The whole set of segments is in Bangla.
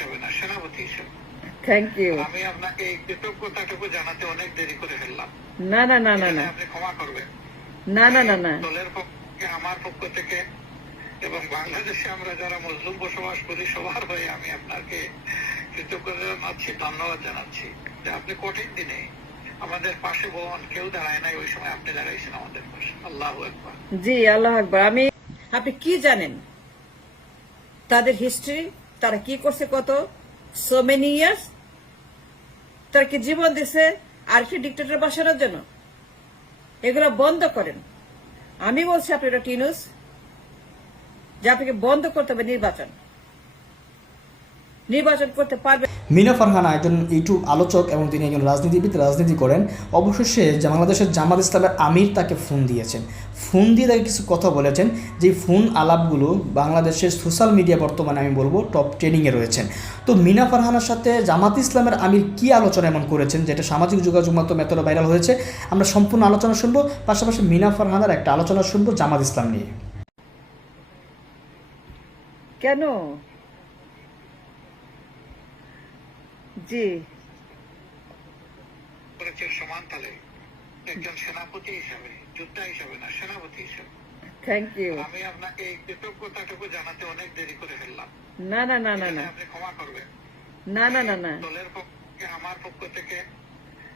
হিসাবে না সেনাপতি হিসাবে। থ্যাংক ইউ আমি আপনাকে এই কৃতজ্ঞতাটুকু জানাতে অনেক দেরি করে ফেললাম। না না না না না। আপনি ক্ষমা করবেন। না না না না। দলের পক্ষে আমার পক্ষ থেকে এবং বাংলাদেশে আমরা যারা মুসলিম বসবাস করি সবার হয়ে আমি আপনাকে কৃতজ্ঞতা জানাচ্ছি ধন্যবাদ জানাচ্ছি যে আপনি কঠিন দিনে আমাদের পাশে বোন কেউ দাঁড়ায় নাই ওই সময় আপনি দাঁড়াইছেন আমাদের পাশে। আল্লাহ একবার জি আল্লাহ আকবর। আমি আপনি কি জানেন? তাদের হিস্ট্রি তারা কি করছে কত? সো মেনি ইয়ার্স তারা কি জীবন দিছে আর কি ডিক্টেটর বাসানোর জন্য। এগুলো বন্ধ করেন। আমি বলছি আপনি এটা টিনুস, যে আপনাকে বন্ধ করতে হবে নির্বাচন। নির্বাচন করতে পারবে। মিনা ফারহানা একজন ইউটিউব আলোচক এবং তিনি একজন রাজনীতিবিদ রাজনীতি করেন। অবশেষে যে বাংলাদেশের জামাত ইসলামের আমির তাকে ফোন দিয়েছেন। ফোন দিয়ে তাকে কিছু কথা বলেছেন যে ফোন আলাপগুলো বাংলাদেশের সোশ্যাল মিডিয়া বর্তমানে আমি বলব টপ ট্রেনিংয়ে রয়েছেন। তো মিনা ফারহানার সাথে জামাত ইসলামের আমির কি আলোচনা এমন করেছেন যেটা সামাজিক যোগাযোগ মাধ্যমে এতটা ভাইরাল হয়েছে আমরা সম্পূর্ণ আলোচনা শুনব পাশাপাশি মিনা ফারহানার একটা আলোচনা শুনব জামাত ইসলাম নিয়ে। কেন? জি। করেছেন সমান তালে। একজন সেনাপতি হিসাবে যোদ্ধা হিসাবে না সেনাপতি হিসাবে। থ্যাংক ইউ আমি আপনাকে এই কৃতজ্ঞতাটুকু জানাতে অনেক দেরি করে ফেললাম। না না না না না। আপনি ক্ষমা করবেন। না না না না। দলের পক্ষে আমার পক্ষ থেকে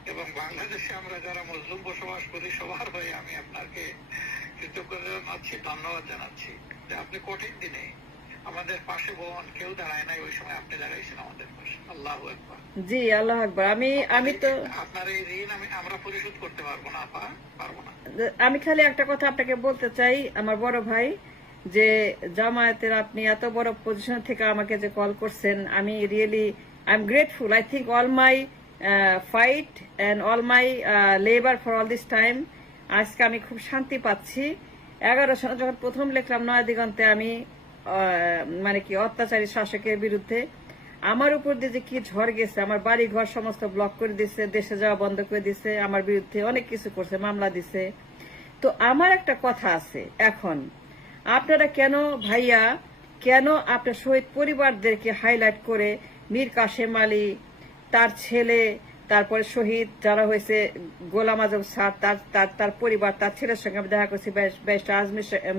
এবং বাংলাদেশে আমরা যারা মুসলিম বসবাস করি সবার হয়ে আমি আপনাকে কৃতজ্ঞতা জানাচ্ছি ধন্যবাদ জানাচ্ছি। যে আপনি কঠিন দিনে আমাদের পাশে বোন কেউ দাঁড়ায় নাই ওই সময় আপনি দাঁড়াইছেন আমাদের পাশে। আল্লাহ একবার জি আল্লাহ আকবর। আমি আমি তো আপনার এই ঋণ আমি আমরা পরিশোধ করতে পারব না আপা পারব না। আমি খালি একটা কথা আপনাকে বলতে চাই আমার বড় ভাই যে জামায়াতের আপনি এত বড় পজিশন থেকে আমাকে যে কল করছেন আমি really I am grateful I think all my fight and all my labour for all this time আজকে আমি খুব শান্তি পাচ্ছি। এগারো সালে যখন প্রথম লিখলাম নয় দিগন্তে আমি মানে কি, অত্যাচারী শাসকের বিরুদ্ধে। আমার উপর দিয়ে যে কি ঝড় গেছে, আমার বাড়ি ঘর সমস্ত ব্লক করে দিছে, দেশে যাওয়া বন্ধ করে দিছে, আমার বিরুদ্ধে অনেক কিছু করছে, মামলা দিছে। তো আমার একটা কথা আছে এখন। আপনারা কেন ভাইয়া, কেন আপনার শহীদ পরিবারদেরকে হাইলাইট করে মীর কাশেম আলী, তার ছেলে, তারপরে শহীদ যারা হয়েছে, গোলাম আজম স্যার, তার তার তার পরিবার, তার ছেলের সঙ্গে আমি দেখা করছি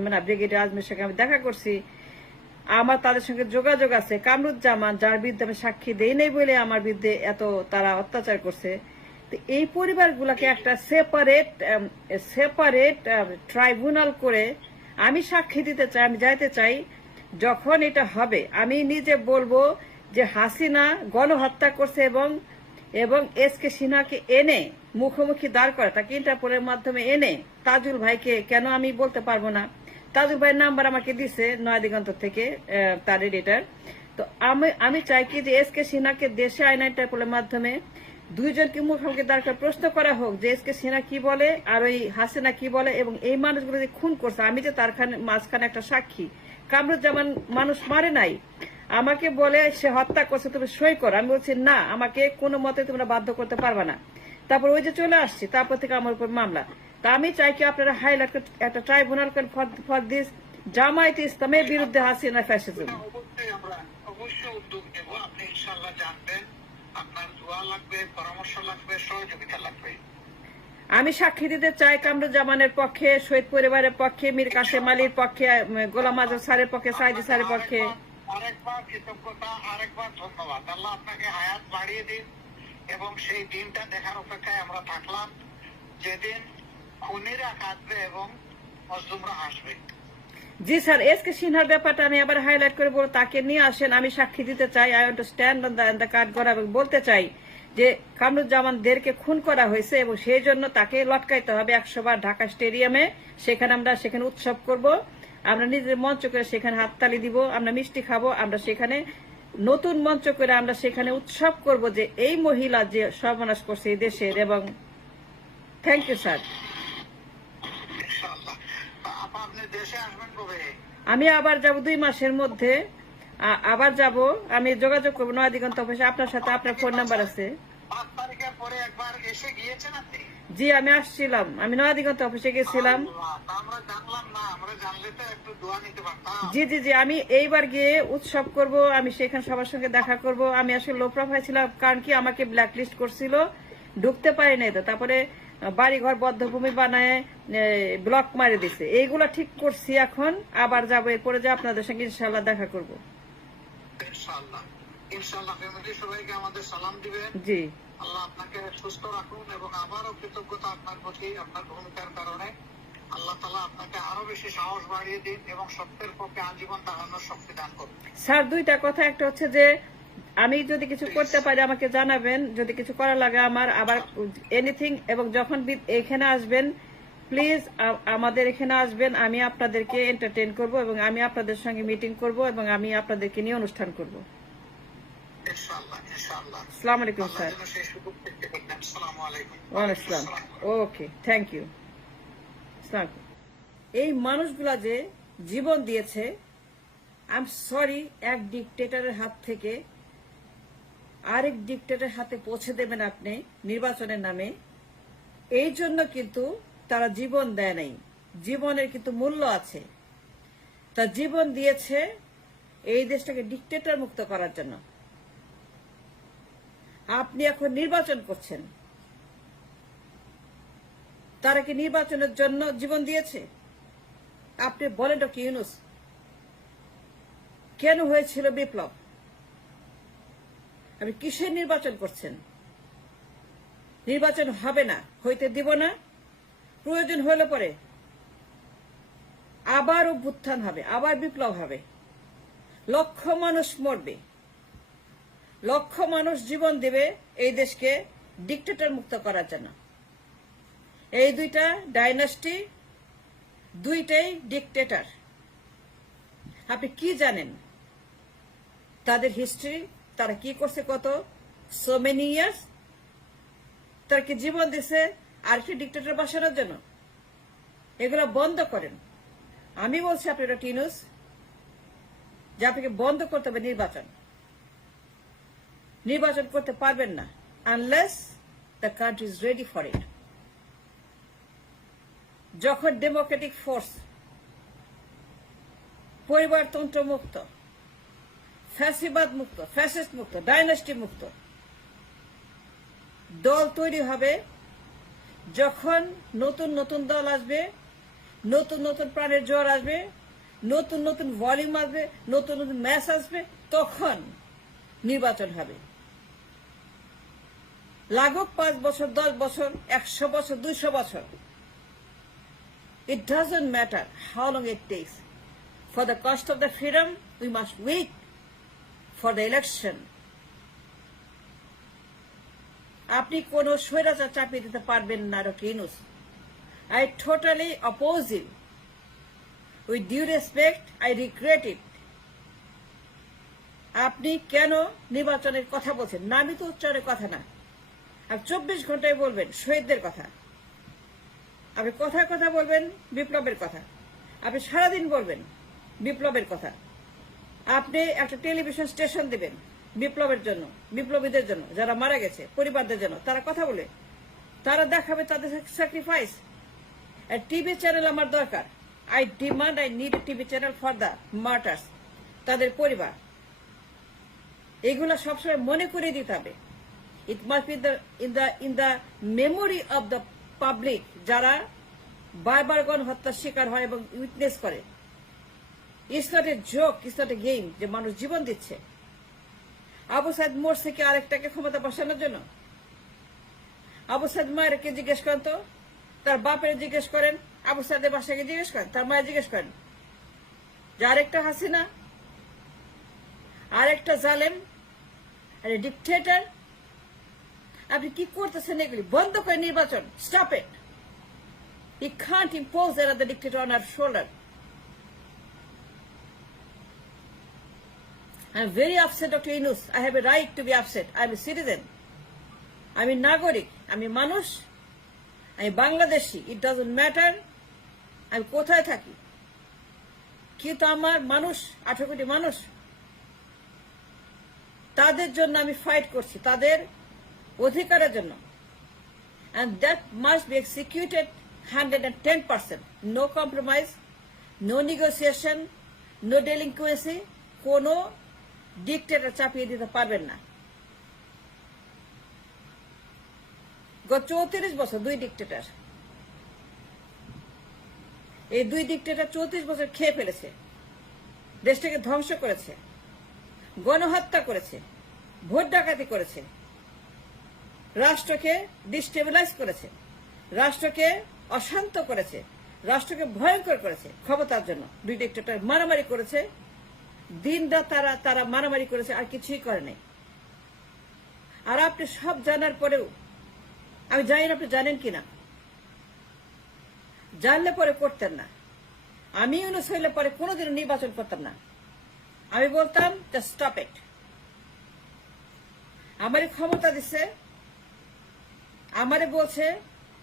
মানে ব্রিগেডিয়ার আজমির সঙ্গে আমি দেখা করছি। আমার তাদের সঙ্গে যোগাযোগ আছে। কামরুজ্জামান, যার বিরুদ্ধে আমি সাক্ষী দেই নাই বলে আমার বিরুদ্ধে এত তারা অত্যাচার করছে। তো এই পরিবারগুলোকে একটা সেপারেট সেপারেট ট্রাইব্যুনাল করে আমি সাক্ষী দিতে চাই, আমি যাইতে চাই, যখন এটা হবে। আমি নিজে বলব যে হাসিনা গণহত্যা করছে এবং এবং এস কে সিনহাকে এনে মুখোমুখি দাঁড় করা তাকে ইন্টারপোলের মাধ্যমে এনে তাজুল ভাইকে কেন আমি বলতে পারব না? তাজুল ভাইয়ের নাম্বার আমাকে দিছে নয় দিগন্ত থেকে তার এডিটার তো আমি আমি চাই কি যে এস কে সিনহাকে দেশে আইন ইন্টারপোলের মাধ্যমে দুইজনকে মুখোমুখি দাঁড় প্রশ্ন করা হোক যে এস কে সিনহা কি বলে আর ওই হাসিনা কি বলে এবং এই মানুষগুলো যে খুন করছে, আমি যে তার মাঝখানে একটা সাক্ষী। কামরুজ্জামান মানুষ মারে নাই। আমাকে বলে সে হত্যা করছে, তুমি সই করো। আমি বলছি, না, আমাকে কোনো মতে তোমরা বাধ্য করতে পারবে না। তারপর ওই যে চলে আসছি, তারপর থেকে আমার উপর মামলা। তা আমি চাই কি আপনারা হাইলাইট একটা ট্রাইব্যুনাল ফর দিস জামায়াত ইসলামের বিরুদ্ধে হাসিনা ফ্যাসিজম আমি সাক্ষী দিতে চাই কামরুজ্জামানের পক্ষে শহীদ পরিবারের পক্ষে মীর কাশেম আলীর পক্ষে গোলাম আজম স্যারের পক্ষে সাইদি স্যারের পক্ষে। আরেকবার কৃতজ্ঞতা আরেকবার ধন্যবাদ। আল্লাহ আপনাকে হায়াত বাড়িয়ে দিন এবং সেই দিনটা দেখার অপেক্ষায় আমরা থাকলাম। যেদিন জি স্যার, এস কে সিনহার ব্যাপারটা আমি আবার হাইলাইট করে বলব, তাকে নিয়ে আসেন, আমি সাক্ষী দিতে চাই I want stand on the card করা এবং বলতে চাই যে কামরুজ্জামানদেরকে খুন করা হয়েছে এবং সেই জন্য তাকে লটকাইতে হবে একশো বার ঢাকা স্টেডিয়ামে। সেখানে আমরা সেখানে উৎসব করব, আমরা নিজের মঞ্চ করে সেখানে হাততালি দিব, আমরা মিষ্টি খাব, আমরা সেখানে নতুন মঞ্চ করে আমরা সেখানে উৎসব করব যে এই মহিলা যে সর্বনাশ করছে এই দেশের এবং থ্যাংক ইউ স্যার ইনশাআল্লাহ আপা আপনি দেশে আসবেন কবে আমি আবার যাব দুই মাসের মধ্যে। আবার যাব। আমি যোগাযোগ করব নয় দিগন্ত অফিসে। আপনার সাথে আপনার ফোন নাম্বার আছে। জি আমি আসছিলাম। আমি নয়াদিগন্ত অফিসে গেছিলাম। জি জি জি আমি এইবার গিয়ে উৎসব করব। আমি সেখানে সবার সঙ্গে দেখা করব। আমি আসলে লো প্রোফাইল ছিলাম কারণ কি আমাকে ব্ল্যাক লিস্ট করছিল। ঢুকতে পারি নাই তো। তারপরে বাড়ি ঘর বদ্ধভূমি বানায় ব্লক মারে দিছে। এইগুলা ঠিক করছি এখন আবার যাব এরপরে যে আপনাদের সঙ্গে ইনশাল্লাহ দেখা করব। আমাদের সালাম দিবেন। জি। আল্লাহ আপনাকে সুস্থ রাখুন এবং আবারও কৃতজ্ঞতা আপনার প্রতি আপনার ভূমিকার কারণে। আল্লাহ তালা আপনাকে আরও বেশি সাহস বাড়িয়ে দিন এবং সত্যের পক্ষে আজীবন দাঁড়ানোর শক্তি দান করুন। স্যার দুইটা কথা। একটা হচ্ছে যে আমি যদি কিছু করতে পারি আমাকে জানাবেন। যদি কিছু করা লাগে আমার আবার এনিথিং এবং যখন এখানে আসবেন প্লিজ আমাদের এখানে আসবেন। আমি আপনাদেরকে এন্টারটেইন করব এবং আমি আপনাদের সঙ্গে মিটিং করব এবং আমি আপনাদেরকে নিয়ে অনুষ্ঠান করব। আসসালামু আলাইকুম স্যার। ওয়ালাইকুম ওকে থ্যাংক ইউ এই মানুষগুলা যে জীবন দিয়েছে আই এম সরি এক ডিকটেটরের হাত থেকে আরেক ডিকটেটরের হাতে পৌঁছে দেবেন আপনি নির্বাচনের নামে। এই জন্য কিন্তু তারা জীবন দেয় নাই। জীবনের কিন্তু মূল্য আছে। তা জীবন দিয়েছে এই দেশটাকে ডিকটেটর মুক্ত করার জন্য। আপনি এখন নির্বাচন করছেন। তারা কি নির্বাচনের জন্য জীবন দিয়েছে? আপনি বলেন ডক্টর ইউনুস। কেন হয়েছিল বিপ্লব? আপনি কিসের নির্বাচন করছেন? নির্বাচন হবে না, হইতে দিব না, প্রয়োজন হলে পরে আবার অভ্যুত্থান হবে, আবার বিপ্লব হবে। লক্ষ মানুষ মরবে। লক্ষ মানুষ জীবন দেবে এই দেশকে ডিকটেটর মুক্ত করার জন্য। এই দুইটা ডাইনাস্টি দুইটাই ডিকটেটর আপনি কি জানেন? তাদের হিস্ট্রি তারা কি করছে কত? সো মেনি ইয়ার্স তারা কি জীবন দিছে আর কি ডিকটেটর বাসানোর জন্য। এগুলো বন্ধ করেন। আমি বলছি আপনি এটা টিনুস, যে আপনাকে বন্ধ করতে হবে নির্বাচন। নির্বাচন করতে পারবেন না unless the country is ready for it যখন ডেমোক্রেটিক ফোর্স পরিবারতন্ত্র মুক্ত ফ্যাসিবাদ মুক্ত ফ্যাসিস্ট মুক্ত ডাইনাস্টি মুক্ত। দল তৈরি হবে যখন নতুন নতুন দল আসবে নতুন নতুন প্রাণের জ্বর আসবে নতুন নতুন ভলিউম আসবে নতুন নতুন ম্যাচ আসবে তখন নির্বাচন হবে। লাগুক পাঁচ বছর দশ বছর একশো বছর দুইশো বছর। It doesn't matter how long it takes. For the cost of the freedom, we must wait for the election. আপনি কোন স্বৈরাচার চাপিয়ে দিতে পারবেন না, doctor I totally oppose you with due respect I regret it আপনি কেন নির্বাচনের কথা বলছেন? নামিত উচ্চারণের কথা না। আর চব্বিশ ঘন্টায় বলবেন, শহীদদের কথা। আপনি কথায় কথা বলবেন, বিপ্লবের কথা। আপনি সারাদিন বলবেন, বিপ্লবের কথা। আপনি একটা টেলিভিশন স্টেশন দিবেন বিপ্লবের জন্য, বিপ্লবীদের জন্য, যারা মারা গেছে, পরিবারদের জন্য, তারা কথা বলে। তারা দেখাবে তাদের স্যাক্রিফাইস টিভি চ্যানেল আমার দরকার। I demand I need TV channel for the martyrs তাদের পরিবার। এগুলো সবসময় মনে করে দিতে হবে। It must be in the in the memory of the public যারা বারবার গণহত্যার শিকার হয় এবং উইটনেস করে। It's not a joke game যে মানুষ জীবন দিচ্ছে। আবু সাইদ মরছে কি আরেকটাকে ক্ষমতা বসানোর জন্য? আবু সাইদ মায়ের কে জিজ্ঞেস করেন তো? তার বাপের জিজ্ঞেস করেন, আবু সাইদের বাসাকে জিজ্ঞেস করেন? তার মায়ের জিজ্ঞেস করেন, যে আরেকটা হাসিনা, আরেকটা জালেম, আরে ডিকটেটর আপনি কি করতেছেন এগুলি? বন্ধ করে নির্বাচন stop it we can't impose another dictator on our shoulder. I'm very upset, Dr. Inus. I have a right to be upset. I'm a citizen. আমি নাগরিক আমি মানুষ আমি বাংলাদেশি ইট ডাজন্ট ম্যাটার আমি কোথায় থাকি কিন্তু আমার মানুষ আঠারো কোটি মানুষ তাদের জন্য আমি ফাইট করছি তাদের অধিকারের জন্য and that must be executed 110%. No compromise, no negotiation, no delinquency, কোনো ডিকটেটর চাপিয়ে দিতে পারবেন না। গত চৌত্রিশ বছর দুই ডিকটেটর। এই দুই ডিকটেটর চৌত্রিশ বছর খেয়ে ফেলেছে। দেশটাকে ধ্বংস করেছে। গণহত্যা করেছে। ভোট ডাকাতি করেছে। রাষ্ট্রকে ডিস্টেবিলাইজ করেছে। রাষ্ট্রকে অশান্ত করেছে। রাষ্ট্রকে ভয়ঙ্কর করেছে ক্ষমতার জন্য। দুই ডিক্টেটর মারামারি করেছে। দিন তারা তারা মারামারি করেছে, আর কিছুই করে নাই। আর আপনি সব জানার পরেও, আমি জানি না আপনি জানেন কিনা। জানলে পরে করতেন না। আমি ইউনুস হইলে পরে কোনোদিনও নির্বাচন করতাম না। আমি বলতাম স্টপ ইট আমারই ক্ষমতা দিচ্ছে আমারে বলছে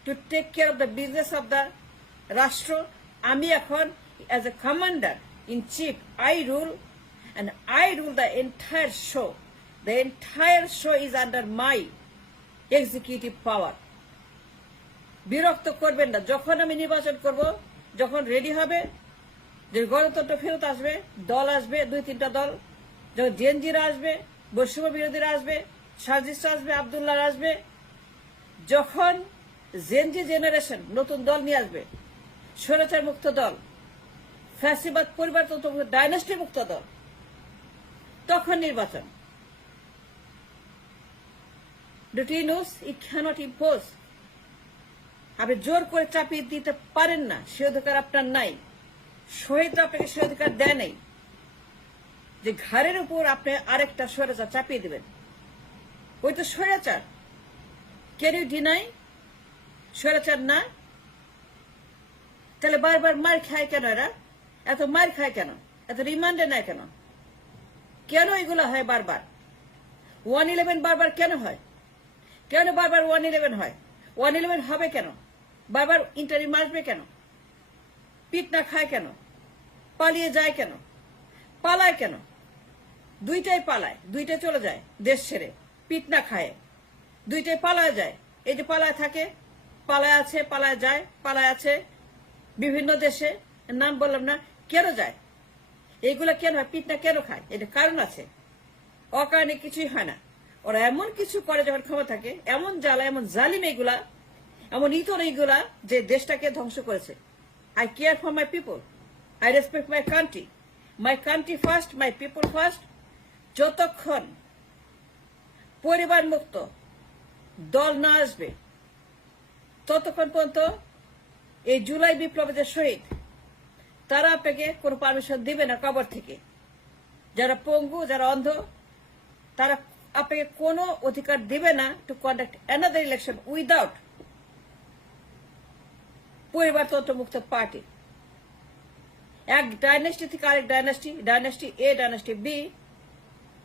to take care of the business of the রাষ্ট্র। আমি এখন as a commander in chief I rule I rule the entire show the entire show is under my executive power বিরক্ত করবেন না। যখন আমি নির্বাচন করব, যখন রেডি হবে, যে গণতন্ত্র ফেরত আসবে, দল আসবে, দুই তিনটা দল, যখন জেনজিরা আসবে, বৈষম্য বিরোধীরা আসবে সাজিস্ট আসবে, আবদুল্লাহ আসবে, যখন জেনজি জেনারেশন নতুন দল নিয়ে আসবে স্বৈরাচার মুক্ত দল, ফ্যাসিবাদ মুক্ত ডাইনাস্টি মুক্ত দল তখন নির্বাচন। আপনি জোর করে চাপিয়ে দিতে পারেন না, সে অধিকার আপনার নাই। শহীদ আপনাকে সে অধিকার দেয় নাই। যে ঘাড়ের উপর আপনি আরেকটা স্বৈরাচার চাপিয়ে দেবেন। ওই তো স্বৈরাচার। ইউ ডিনাই স্বৈরাচার না? তাহলে বারবার মার খায় কেন এরা? এত মার খায় কেন? এত রিমান্ডে নেয় কেন? কেন এগুলো হয় বারবার? ওয়ান ইলেভেন বারবার কেন হয়? কেন বারবার ওয়ান ইলেভেন হয়? ওয়ান ইলেভেন হবে কেন? বারবার ইন্টারিম আসবে কেন? পিট না খায় কেন? পালিয়ে যায় কেন? পালায় কেন? দুইটাই পালায়, দুইটাই চলে যায় দেশ ছেড়ে। পিট না খায়, দুইটাই পালায় যায়। এই যে পালায় থাকে, পালায় আছে, পালায় যায়, পালায় আছে বিভিন্ন দেশে। নাম বললাম না, কেন যায়? এইগুলা কেন হয় পিঠনা কেন খায়? এটা কারণ আছে। অকারণে কিছুই হয় না। ওরা এমন কিছু করে যখন ক্ষমতা থাকে, এমন জ্বালা, এমন জালিম এইগুলা, এমন ইতর এইগুলা যে দেশটাকে ধ্বংস করেছে। I care for my people I respect my country my country first my people first যতক্ষণ পরিবার মুক্ত দল না আসবে, ততক্ষণ পর্যন্ত এই জুলাই বিপ্লবে যে শহীদ তারা আপনাকে কোনো পারমিশন দিবে না কবর থেকে। যারা পঙ্গু, যারা অন্ধ, তারা আপনাকে কোনো অধিকার দিবে না to conduct another election without পরিবারতন্ত্র মুক্ত পার্টি এক ডাইনেস্টি থেকে আরেক dynasty dynasty A dynasty B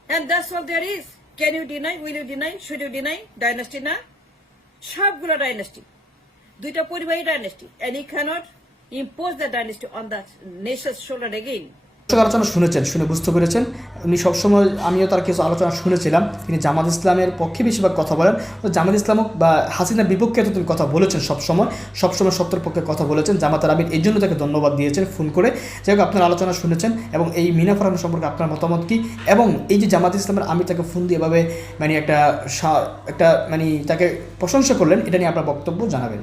and that's all there is can you deny will you deny should you deny dynasty না। সবগুলো ডাইনেস্টি দুইটা পরিবাহী dynasty and you can't the dynasty on the nation's shoulder again দর্শক আলোচনা শুনেছেন, শুনে বুঝতে পেরেছেন। উনি সবসময়, আমিও তার কিছু আলোচনা শুনেছিলাম। তিনি জামাত ইসলামের পক্ষে বেশিরভাগ কথা বলেন। জামাত ইসলাম বা হাসিনার বিপক্ষে তিনি কথা বলেছেন সবসময়। সবসময় সত্যের পক্ষে কথা বলেছেন। জামাতার আমির এই জন্য তাকে ধন্যবাদ দিয়েছেন ফোন করে। যাই হোক, আপনার আলোচনা শুনেছেন এবং এই মিনা ফরহান সম্পর্কে আপনার মতামত কি? এবং এই যে জামাত ইসলামের আমির তাকে ফোন দিয়ে এভাবে মানে একটা একটা মানে তাকে প্রশংসা করলেন, এটা নিয়ে আপনার বক্তব্য জানাবেন।